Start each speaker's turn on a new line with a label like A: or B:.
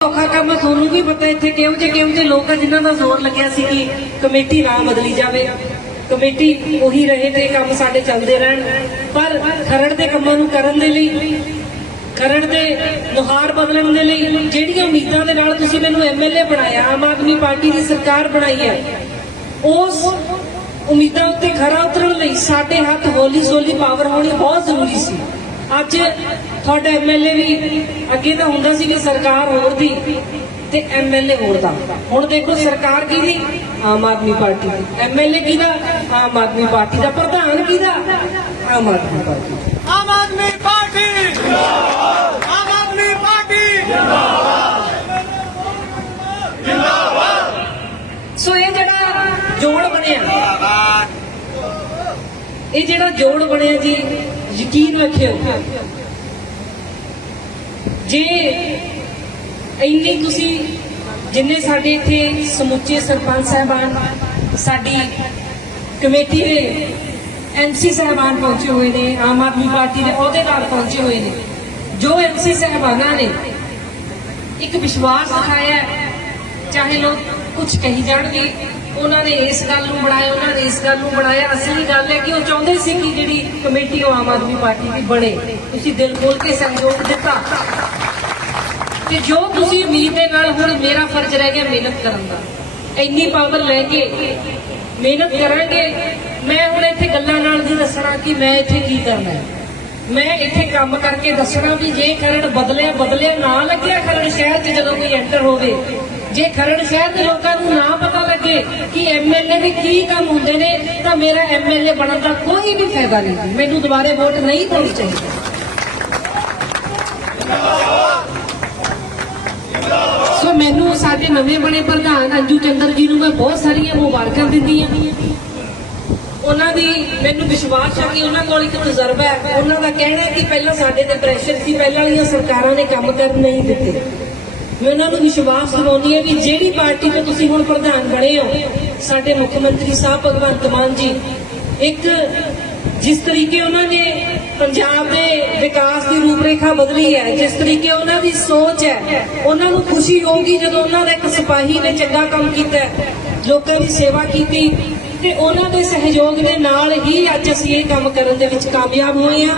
A: ਔਖਾ ਕੰਮ ਤੁਹਾਨੂੰ ਵੀ ਪਤਾ ਇੱਥੇ ਕਿਹੋ ਜਿਹੇ ਕਿਹੋ ਜਿਹੇ ਲੋਕ ਆ ਜਿਨ੍ਹਾਂ ਦਾ ਜ਼ੋਰ ਲੱਗਿਆ ਸੀ ਕਿ ਕਮੇਟੀ ਨਾ ਬਦਲੀ ਜਾਵੇ। ਕਮੇਟੀ ਉਹੀ ਰਹੇ ਤੇ ਕੰਮ ਸਾਡੇ ਚੱਲਦੇ ਰਹਿਣ। ਪਰ ਖਰੜ ਦੇ ਕੰਮਾਂ ਨੂੰ ਕਰਨ ਦੇ ਲਈ, ਖਰੜ ਦੇ ਮੁਹਾਰ ਬਦਲਣ ਦੇ ਲਈ ਜਿਹੜੀਆਂ ਉਮੀਦਾਂ ਦੇ ਨਾਲ ਤੁਸੀਂ ਮੈਨੂੰ ਐਮਐਲਏ ਬਣਾਇਆ, ਆਮ ਆਦਮੀ ਪਾਰਟੀ ਦੀ ਸਰਕਾਰ ਬਣਾਈ ਹੈ, ਉਸ ਉਮੀਦਾਂ ਉੱਤੇ ਖਰਾ ਉਤਰਨ ਲਈ ਸਾਡੇ ਹੱਥ ਹੌਲੀ ਹੌਲੀ ਪਾਵਰ ਹੋਣੀ ਬਹੁਤ ਜ਼ਰੂਰੀ ਸੀ। ਅੱਜ ਤੁਹਾਡਾ ਐਮਐਲਏ ਵੀ ਅੱਗੇ ਤਾਂ ਹੁੰਦਾ ਸੀ ਕਿ ਸਰਕਾਰ ਹੋਰ ਦੀ ਤੇ ਐਮਐਲਏ ਹੋਰ ਦਾ। ਹੁਣ ਦੇਖੋ ਸਰਕਾਰ ਕਿਹਦੀ? ਆਮ ਆਦਮੀ ਪਾਰਟੀ ਦੀ। ਐਮਐਲਏ ਕਿਹਦਾ? ਆਮ ਆਦਮੀ ਪਾਰਟੀ ਦਾ। ਪ੍ਰਧਾਨ ਕਿਹਦਾ? ਆਮ ਆਦਮੀ ਪਾਰਟੀ ਦਾ।
B: ਆਮ ਆਦਮੀ ਪਾਰਟੀ! ਜਿੰਦਾਬਾਦ ਆਮ ਆਦਮੀ ਪਾਰਟੀ!
A: ਸੋ ਇਹ ਜਿਹੜਾ ਜੋੜ ਬਣਿਆ ਇਹ ਜਿਹੜਾ ਜੋੜ ਬਣਿਆ ਜੀ ਯਕੀਨ ਰੱਖਿਓ। ਜੇ ਇੰਨੀ ਤੁਸੀਂ ਜਿੰਨੇ ਸਾਡੇ ਇੱਥੇ ਸਮੁੱਚੇ ਸਰਪੰਚ ਸਾਹਿਬਾਨ, ਸਾਡੀ ਕਮੇਟੀ ਦੇ ਐਮਸੀ ਸਾਹਿਬਾਨ ਪਹੁੰਚੇ ਹੋਏ ਨੇ, ਆਮ ਆਦਮੀ ਪਾਰਟੀ ਦੇ ਅਹੁਦੇਦਾਰ ਪਹੁੰਚੇ ਹੋਏ ਨੇ, ਜੋ ਐਮਸੀ ਸਾਹਿਬਾਨਾਂ ਨੇ ਇੱਕ ਵਿਸ਼ਵਾਸ ਦਿਖਾਇਆ ਚਾਹੇ ਲੋਕ ਕੁਝ ਕਹੀ ਜਾਣਗੇ ਉਹਨਾਂ ਨੇ ਇਸ ਗੱਲ ਨੂੰ ਬਣਾਇਆ, ਉਹਨਾਂ ਨੇ ਇਸ ਗੱਲ ਨੂੰ ਬਣਾਇਆ। ਅਸਲੀ ਗੱਲ ਹੈ ਕਿ ਉਹ ਚਾਹੁੰਦੇ ਸੀ ਕਿ ਜਿਹੜੀ ਕਮੇਟੀ ਉਹ ਆਮ ਆਦਮੀ ਪਾਰਟੀ ਦੀ ਬਣੇ। ਤੁਸੀਂ ਦਿਲ ਖੋਲ ਕੇ ਸਹਿਯੋਗ ਦਿੱਤਾ। ਤੇ ਜੋ ਤੁਸੀਂ ਉਮੀਦ ਦੇ ਨਾਲ ਹੁਣ ਮੇਰਾ ਫਰਜ਼ ਰਹਿ ਗਿਆ ਮਿਹਨਤ ਕਰਨ ਦਾ। ਇੰਨੀ ਪਾਵਰ ਲੈ ਕੇ ਮਿਹਨਤ ਕਰਾਂਗੇ। ਮੈਂ ਹੁਣ ਇੱਥੇ ਗੱਲਾਂ ਨਾਲ ਨਹੀਂ ਦੱਸਣਾ ਕਿ ਮੈਂ ਇੱਥੇ ਕੀ ਕਰਨਾ ਹੈ। ਮੈਂ ਇੱਥੇ ਕੰਮ ਕਰਕੇ ਦੱਸਣਾ ਵੀ ਜੇ ਖਰੜ ਬਦਲਿਆ ਬਦਲਿਆ ਨਾ ਲੱਗਿਆ ਖਰੜ ਸ਼ਹਿਰ 'ਚ ਜਦੋਂ ਕੋਈ ਐਂਟਰ ਹੋਵੇ। ਜੇ ਖਰੜ ਸ਼ਹਿਰ ਦੇ ਲੋਕਾਂ ਨੂੰ ਨਾ ਪਤਾ ਲੱਗੇ ਕਿ ਐਮਐਲਏ ਦੇ ਕੀ ਕੰਮ ਹੁੰਦੇ ਨੇ, ਤਾਂ ਮੇਰਾ ਐਮਐਲਏ ਬਣਨ ਦਾ ਕੋਈ ਵੀ ਫਾਇਦਾ ਨਹੀਂ ਮੈਨੂੰ ਦੁਬਾਰੇ ਵੋਟ ਨਹੀਂ ਪਾਉਣੀ ਚਾਹੀਦੀ। ਸੋ ਮੈਨੂੰ ਸਾਡੇ ਨਵੇਂ ਬਣੇ ਪ੍ਰਧਾਨ ਅੰਜੂ ਚੰਦਰ ਜੀ ਨੂੰ ਮੈਂ ਬਹੁਤ ਸਾਰੀਆਂ ਮੁਬਾਰਕਾਂ ਦਿੰਦੀ ਹਾਂ ਉਹਨਾਂ ਦੀ ਮੈਨੂੰ ਵਿਸ਼ਵਾਸ ਹੈ ਕਿ ਉਹਨਾਂ ਕੋਲ ਇੱਕ ਤਜਰਬਾ ਹੈ। ਉਹਨਾਂ ਦਾ ਕਹਿਣਾ ਹੈ ਕਿ ਪਹਿਲਾਂ ਸਾਡੇ ਤੇ ਪ੍ਰੈਸ਼ਰ ਸੀ, ਪਹਿਲਾਂ ਵਾਲੀਆਂ ਸਰਕਾਰਾਂ ਨੇ ਕੰਮ ਕਰਨ ਨਹੀਂ ਦਿੱਤੇ। ਮੈਂ ਉਹਨਾਂ ਨੂੰ ਵਿਸ਼ਵਾਸ ਦਿਵਾਉਂਦੀ ਹਾਂ ਕਿ ਜਿਹੜੀ ਪਾਰਟੀ ਤੋਂ ਤੁਸੀਂ ਹੁਣ ਪ੍ਰਧਾਨ ਬਣੇ ਹੋ, ਸਾਡੇ ਮੁੱਖ ਮੰਤਰੀ ਸਾਹਿਬ ਭਗਵੰਤ ਮਾਨ ਜੀ, ਇੱਕ ਜਿਸ ਤਰੀਕੇ ਉਹਨਾਂ ਨੇ ਪੰਜਾਬ ਦੇ ਵਿਕਾਸ ਦੀ ਰੂਪਰੇਖਾ ਬਦਲੀ ਹੈ, ਜਿਸ ਤਰੀਕੇ ਉਹਨਾਂ ਦੀ ਸੋਚ ਹੈ, ਉਹਨਾਂ ਨੂੰ ਖੁਸ਼ੀ ਹੋਊਗੀ ਜਦੋਂ ਉਹਨਾਂ ਦਾ ਇੱਕ ਸਿਪਾਹੀ ਨੇ ਚੰਗਾ ਕੰਮ ਕੀਤਾ ਲੋਕਾਂ ਦੀ ਸੇਵਾ ਕੀਤੀ, ਤੇ ਉਹਨਾਂ ਦੇ ਸਹਿਯੋਗ ਦੇ ਨਾਲ ਹੀ ਅੱਜ ਅਸੀਂ ਇਹ ਕੰਮ ਕਰਨ ਦੇ ਵਿੱਚ ਕਾਮਯਾਬ ਹੋਏ ਹਾਂ।